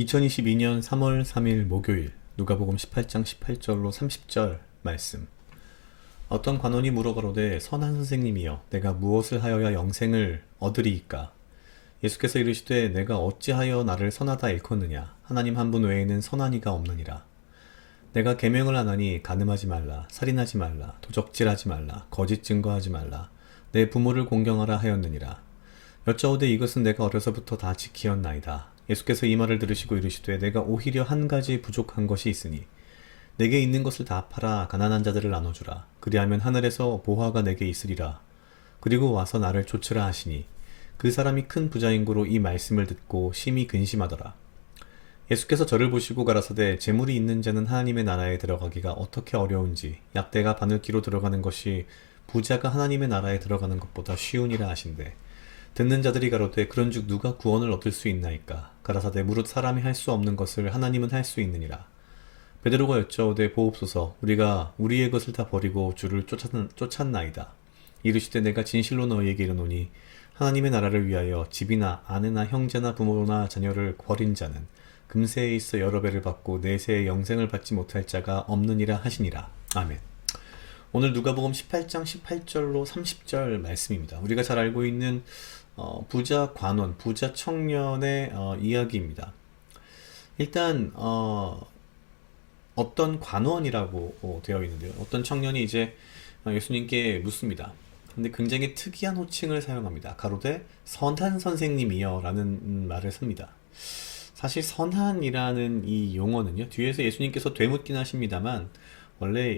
2022년 3월 3일 목요일 누가복음 18장 18절로 30절 말씀. 어떤 관원이 물어가로되 선한 선생님이여 내가 무엇을 하여야 영생을 얻으리이까? 예수께서 이르시되 내가 어찌하여 나를 선하다 일컫느냐? 하나님 한 분 외에는 선한 이가 없느니라. 내가 계명을 하나니 간음하지 말라, 살인하지 말라, 도적질하지 말라, 거짓 증거하지 말라, 내 부모를 공경하라 하였느니라. 여짜오되 이것은 내가 어려서부터 다 지키었나이다. 예수께서 이 말을 들으시고 이르시되 내가 오히려 한 가지 부족한 것이 있으니 내게 있는 것을 다 팔아 가난한 자들을 나눠주라. 그리하면 하늘에서 보화가 내게 있으리라. 그리고 와서 나를 좇으라 하시니 그 사람이 큰 부자인고로 이 말씀을 듣고 심히 근심하더라. 예수께서 저를 보시고 가라사대 재물이 있는 자는 하나님의 나라에 들어가기가 어떻게 어려운지 약대가 바늘기로 들어가는 것이 부자가 하나님의 나라에 들어가는 것보다 쉬우니라 하신대. 듣는 자들이 가로되 그런즉 누가 구원을 얻을 수 있나이까? 가라사대 무릇 사람이 할 수 없는 것을 하나님은 할 수 있느니라. 베드로가 여짜오되 보옵소서 우리가 우리의 것을 다 버리고 주를 쫓았나이다. 이르시되 내가 진실로 너희에게 이르노니 하나님의 나라를 위하여 집이나 아내나 형제나 부모나 자녀를 버린 자는 금세에 있어 여러 배를 받고 내세에 영생을 받지 못할 자가 없느니라 하시니라. 아멘. 오늘 누가복음 18장 18절로 30절 말씀입니다. 우리가 잘 알고 있는 부자 관원, 부자 청년의 이야기입니다. 일단 어떤 관원이라고 되어 있는데요. 어떤 청년이 이제 예수님께 묻습니다. 근데 굉장히 특이한 호칭을 사용합니다. 가로되 선한 선생님이여 라는 말을 씁니다. 사실 선한이라는 이 용어는요. 뒤에서 예수님께서 되묻긴 하십니다만 원래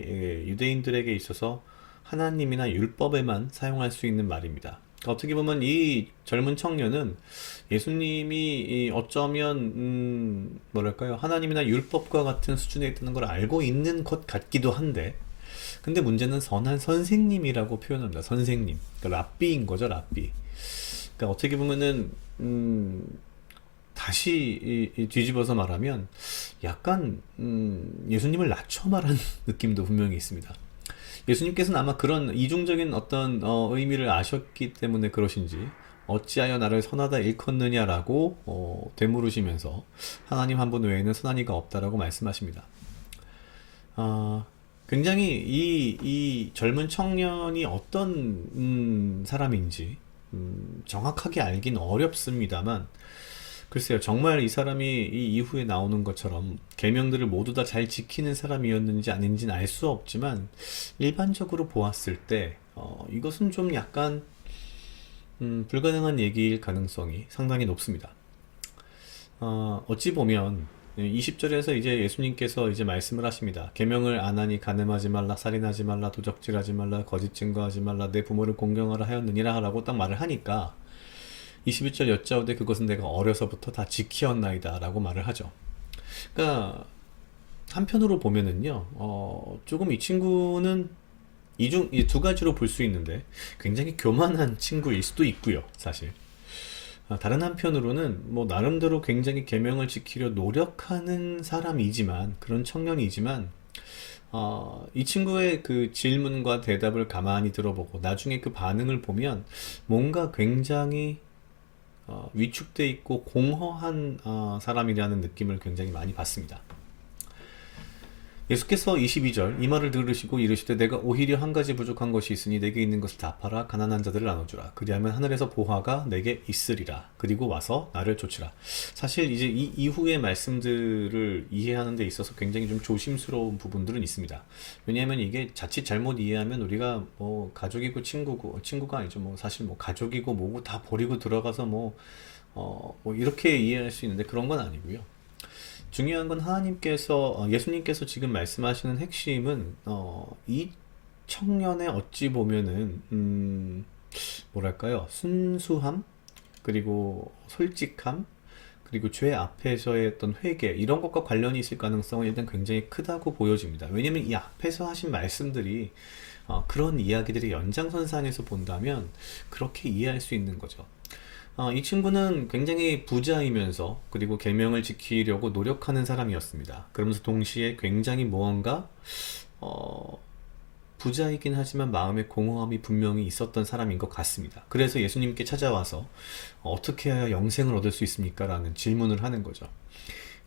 유대인들에게 있어서 하나님이나 율법에만 사용할 수 있는 말입니다. 어떻게 보면 이 젊은 청년은 예수님이 어쩌면 뭐랄까요 하나님이나 율법과 같은 수준에 있다는 걸 알고 있는 것 같기도 한데 근데 문제는 선한 선생님이라고 표현합니다. 선생님, 그러니까 랍비인 거죠. 랍비. 그러니까 어떻게 보면은 다시 뒤집어서 말하면 약간 예수님을 낮춰 말한 느낌도 분명히 있습니다. 예수님께서는 아마 그런 이중적인 어떤 의미를 아셨기 때문에 그러신지 어찌하여 나를 선하다 일컫느냐라고 되물으시면서 하나님 한 분 외에는 선한 이가 없다라고 말씀하십니다. 굉장히 이 젊은 청년이 어떤 사람인지 정확하게 알긴 어렵습니다만 글쎄요, 정말 이 사람이 이 이후에 나오는 것처럼 계명들을 모두 다 잘 지키는 사람이었는지 아닌지는 알 수 없지만 일반적으로 보았을 때 이것은 좀 약간 불가능한 얘기일 가능성이 상당히 높습니다. 어찌 보면 20절에서 이제 예수님께서 이제 말씀을 하십니다. 계명을 안 하니 간음하지 말라, 살인하지 말라, 도적질하지 말라, 거짓 증거하지 말라, 내 부모를 공경하라 하였느니라 라고 딱 말을 하니까 21절 여짜오되 그것은 내가 어려서부터 다 지키었나이다 라고 말을 하죠. 그러니까 한편으로 보면은요 조금 이 친구는 이 두 가지로 볼 수 있는데 굉장히 교만한 친구일 수도 있고요. 사실 다른 한편으로는 뭐 나름대로 굉장히 계명을 지키려 노력하는 사람이지만 그런 청년이지만 이 친구의 그 질문과 대답을 가만히 들어보고 나중에 그 반응을 보면 뭔가 굉장히 위축돼 있고 공허한 사람이라는 느낌을 굉장히 많이 받습니다. 예수께서 22절 이 말을 들으시고 이르시되 내가 오히려 한 가지 부족한 것이 있으니 내게 있는 것을 다 팔아 가난한 자들을 나눠주라. 그리하면 하늘에서 보화가 내게 있으리라. 그리고 와서 나를 좇으라. 사실 이제 이 이후의 말씀들을 이해하는 데 있어서 굉장히 좀 조심스러운 부분들은 있습니다. 왜냐하면 이게 자칫 잘못 이해하면 우리가 뭐 가족이고 친구가 아니죠. 뭐 사실 뭐 가족이고 뭐고 다 버리고 들어가서 뭐 이렇게 이해할 수 있는데 그런 건 아니고요. 중요한 건 하나님께서 예수님께서 지금 말씀하시는 핵심은 이 청년의 어찌 보면은 뭐랄까요 순수함 그리고 솔직함 그리고 죄 앞에서의 어떤 회개 이런 것과 관련이 있을 가능성은 일단 굉장히 크다고 보여집니다. 왜냐면 이 앞에서 하신 말씀들이 그런 이야기들의 연장선상에서 본다면 그렇게 이해할 수 있는 거죠. 이 친구는 굉장히 부자이면서 그리고 계명을 지키려고 노력하는 사람이었습니다. 그러면서 동시에 굉장히 무언가 부자이긴 하지만 마음의 공허함이 분명히 있었던 사람인 것 같습니다. 그래서 예수님께 찾아와서 어떻게 해야 영생을 얻을 수 있습니까? 라는 질문을 하는 거죠.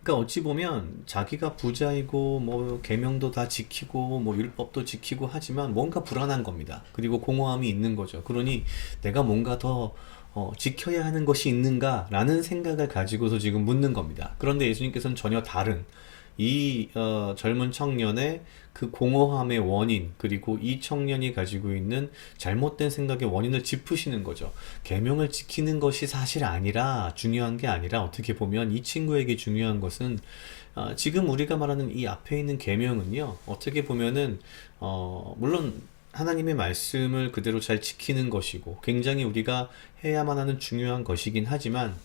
그러니까 어찌 보면 자기가 부자이고 뭐 계명도 다 지키고 뭐 율법도 지키고 하지만 뭔가 불안한 겁니다. 그리고 공허함이 있는 거죠. 그러니 내가 뭔가 더 지켜야 하는 것이 있는가라는 생각을 가지고서 지금 묻는 겁니다. 그런데 예수님께서는 전혀 다른 이 젊은 청년의 그 공허함의 원인, 그리고 이 청년이 가지고 있는 잘못된 생각의 원인을 짚으시는 거죠. 계명을 지키는 것이 사실 아니라, 중요한 게 아니라, 어떻게 보면 이 친구에게 중요한 것은 지금 우리가 말하는 이 앞에 있는 계명은요, 어떻게 보면은 물론 하나님의 말씀을 그대로 잘 지키는 것이고 굉장히 우리가 해야만 하는 중요한 것이긴 하지만,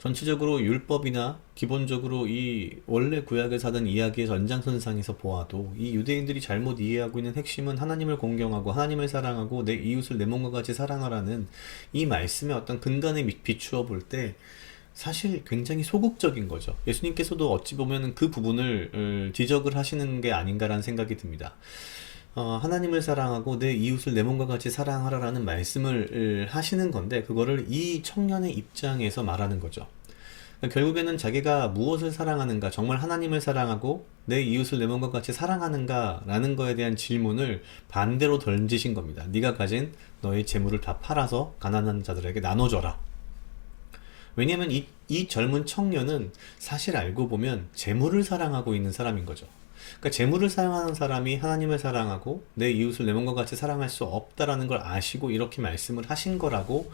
전체적으로 율법이나 기본적으로 이 원래 구약에서 하던 이야기의 연장선상에서 보아도 이 유대인들이 잘못 이해하고 있는 핵심은 하나님을 공경하고 하나님을 사랑하고 내 이웃을 내 몸과 같이 사랑하라는 이 말씀의 어떤 근간에 비추어 볼 때 사실 굉장히 소극적인 거죠. 예수님께서도 어찌 보면 그 부분을 지적을 하시는 게 아닌가라는 생각이 듭니다. 하나님을 사랑하고 내 이웃을 내 몸과 같이 사랑하라라는 말씀을 하시는 건데, 그거를 이 청년의 입장에서 말하는 거죠. 그러니까 결국에는 자기가 무엇을 사랑하는가, 정말 하나님을 사랑하고 내 이웃을 내 몸과 같이 사랑하는가 라는 거에 대한 질문을 반대로 던지신 겁니다. 네가 가진 너의 재물을 다 팔아서 가난한 자들에게 나눠줘라. 왜냐면 이 젊은 청년은 사실 알고 보면 재물을 사랑하고 있는 사람인 거죠. 그러니까 재물을 사랑하는 사람이 하나님을 사랑하고 내 이웃을 내 몸과 같이 사랑할 수 없다라는 걸 아시고 이렇게 말씀을 하신 거라고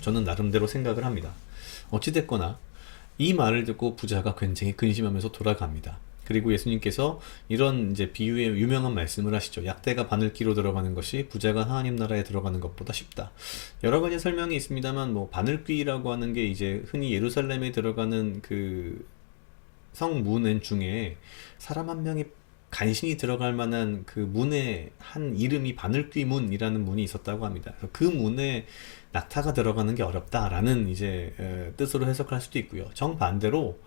저는 나름대로 생각을 합니다. 어찌됐거나 이 말을 듣고 부자가 굉장히 근심하면서 돌아갑니다. 그리고 예수님께서 이런 이제 비유의 유명한 말씀을 하시죠. 약대가 바늘기로 들어가는 것이 부자가 하나님 나라에 들어가는 것보다 쉽다. 여러 가지 설명이 있습니다만, 뭐 바늘귀라고 하는 게 이제 흔히 예루살렘에 들어가는 그 성문 중에 사람 한 명이 간신히 들어갈 만한 그 문의 한 이름이 바늘귀문이라는 문이 있었다고 합니다. 그래서 그 문에 낙타가 들어가는 게 어렵다라는 이제 뜻으로 해석할 수도 있고요. 정반대로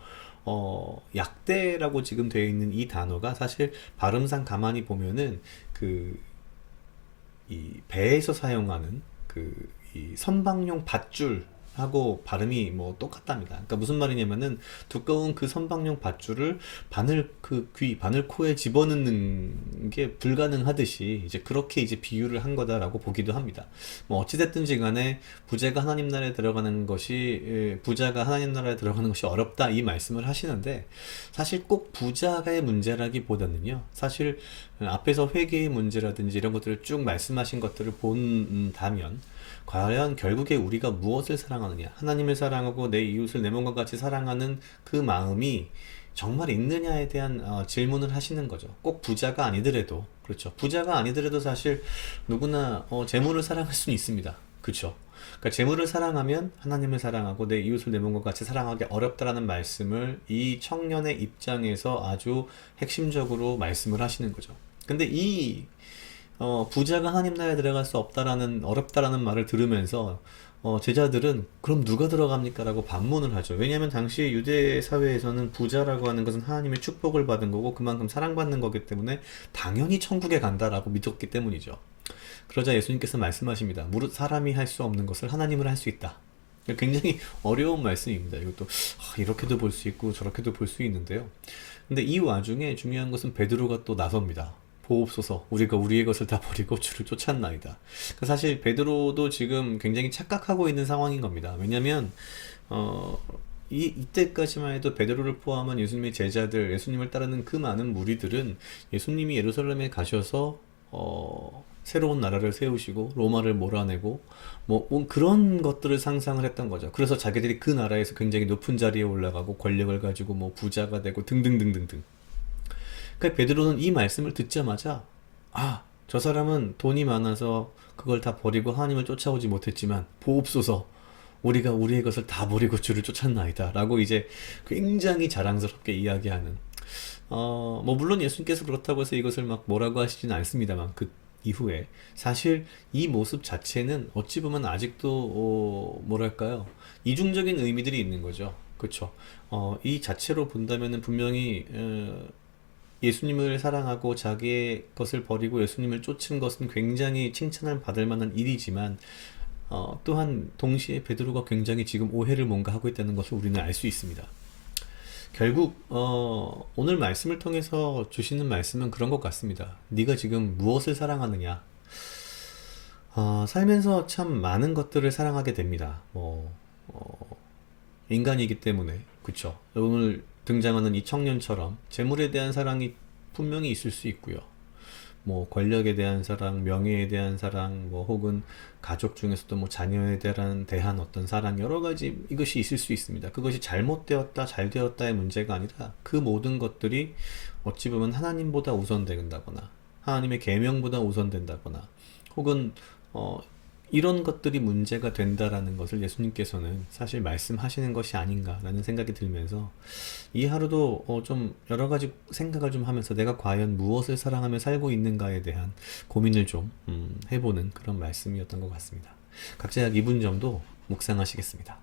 약대라고 지금 되어 있는 이 단어가 사실 발음상 가만히 보면은 그 이 배에서 사용하는 그 이 선박용 밧줄 하고 발음이 뭐 똑같답니다. 그러니까 무슨 말이냐면은 두꺼운 그 선박용 밧줄을 바늘 코에 집어넣는 게 불가능하듯이 이제 그렇게 이제 비유를 한 거다라고 보기도 합니다. 뭐 어찌됐든지 간에 부자가 하나님 나라에 들어가는 것이 어렵다 이 말씀을 하시는데, 사실 꼭 부자가의 문제라기보다는요, 사실 앞에서 회개의 문제라든지 이런 것들을 쭉 말씀하신 것들을 본다면, 과연 결국에 우리가 무엇을 사랑하느냐, 하나님을 사랑하고 내 이웃을 내 몸과 같이 사랑하는 그 마음이 정말 있느냐에 대한 질문을 하시는 거죠. 꼭 부자가 아니더라도, 그렇죠. 부자가 아니더라도 사실 누구나 재물을 사랑할 수는 있습니다. 그렇죠. 그러니까 재물을 사랑하면 하나님을 사랑하고 내 이웃을 내 몸과 같이 사랑하기 어렵다라는 말씀을 이 청년의 입장에서 아주 핵심적으로 말씀을 하시는 거죠. 근데 이 부자가 하나님 나라에 들어갈 수 없다라는, 어렵다라는 말을 들으면서 제자들은 그럼 누가 들어갑니까? 라고 반문을 하죠. 왜냐하면 당시 유대 사회에서는 부자라고 하는 것은 하나님의 축복을 받은 거고 그만큼 사랑받는 거기 때문에 당연히 천국에 간다라고 믿었기 때문이죠. 그러자 예수님께서 말씀하십니다. 무릇 사람이 할 수 없는 것을 하나님은 할 수 있다. 굉장히 어려운 말씀입니다. 이것도 이렇게도 볼 수 있고 저렇게도 볼 수 있는데요. 근데 이 와중에 중요한 것은 베드로가 또 나섭니다. 보옵소서, 우리가 우리의 것을 다 버리고 주를 쫓았나이다. 사실 베드로도 지금 굉장히 착각하고 있는 상황인 겁니다. 왜냐하면 이때까지만 해도 베드로를 포함한 예수님의 제자들, 예수님을 따르는 그 많은 무리들은 예수님이 예루살렘에 가셔서 새로운 나라를 세우시고 로마를 몰아내고 뭐 그런 것들을 상상을 했던 거죠. 그래서 자기들이 그 나라에서 굉장히 높은 자리에 올라가고 권력을 가지고 뭐 부자가 되고 등등등등등. 그러니까 베드로는 이 말씀을 듣자마자 저 사람은 돈이 많아서 그걸 다 버리고 하나님을 쫓아오지 못했지만 보옵소서, 우리가 우리의 것을 다 버리고 주를 쫓았나이다 라고 이제 굉장히 자랑스럽게 이야기하는, 뭐 물론 예수님께서 그렇다고 해서 이것을 막 뭐라고 하시지는 않습니다만, 그 이후에 사실 이 모습 자체는 어찌 보면 아직도 뭐랄까요, 이중적인 의미들이 있는 거죠. 그렇죠. 이 자체로 본다면은 분명히 예수님을 사랑하고 자기의 것을 버리고 예수님을 쫓은 것은 굉장히 칭찬을 받을 만한 일이지만, 또한 동시에 베드로가 굉장히 지금 오해를 뭔가 하고 있다는 것을 우리는 알 수 있습니다. 결국 오늘 말씀을 통해서 주시는 말씀은 그런 것 같습니다. 네가 지금 무엇을 사랑하느냐? 살면서 참 많은 것들을 사랑하게 됩니다. 인간이기 때문에 그쵸? 오늘 등장하는 이 청년처럼 재물에 대한 사랑이 분명히 있을 수 있고요. 권력에 대한 사랑, 명예에 대한 사랑, 혹은 가족 중에서도 자녀에 대한 어떤 사랑, 여러 가지 이것이 있을 수 있습니다. 그것이 잘못되었다, 잘 되었다의 문제가 아니라 그 모든 것들이 어찌 보면 하나님보다 우선된다거나 하나님의 계명보다 우선된다거나 혹은 이런 것들이 문제가 된다라는 것을 예수님께서는 사실 말씀하시는 것이 아닌가라는 생각이 들면서 이 하루도 좀 여러 가지 생각을 좀 하면서 내가 과연 무엇을 사랑하며 살고 있는가에 대한 고민을 좀 해보는 그런 말씀이었던 것 같습니다. 각자 약 2분 정도 묵상하시겠습니다.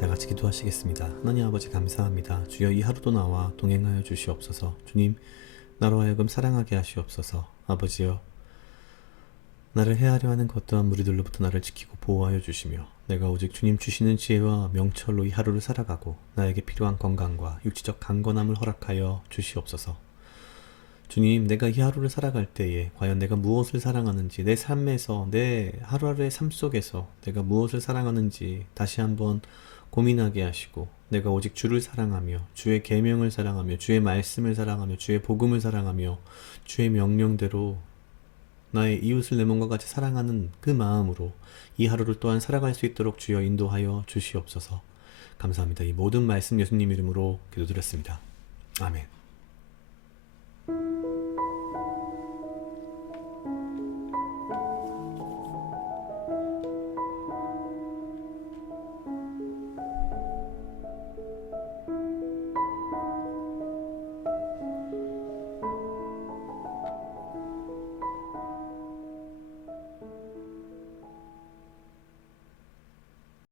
다 같이 기도하시겠습니다. 하나님 아버지 감사합니다. 주여 이 하루도 나와 동행하여 주시옵소서. 주님 나로 하여금 사랑하게 하시옵소서. 아버지여 나를 해하려 하는 것 또한 무리들로부터 나를 지키고 보호하여 주시며 내가 오직 주님 주시는 지혜와 명철로 이 하루를 살아가고 나에게 필요한 건강과 육체적 강건함을 허락하여 주시옵소서. 주님, 내가 이 하루를 살아갈 때에 과연 내가 무엇을 사랑하는지, 내 삶에서, 내 하루하루의 삶 속에서 내가 무엇을 사랑하는지 다시 한번 고민하게 하시고 내가 오직 주를 사랑하며 주의 계명을 사랑하며 주의 말씀을 사랑하며 주의 복음을 사랑하며 주의 명령대로 나의 이웃을 내 몸과 같이 사랑하는 그 마음으로 이 하루를 또한 살아갈 수 있도록 주여 인도하여 주시옵소서. 감사합니다. 이 모든 말씀 예수님 이름으로 기도드렸습니다. 아멘.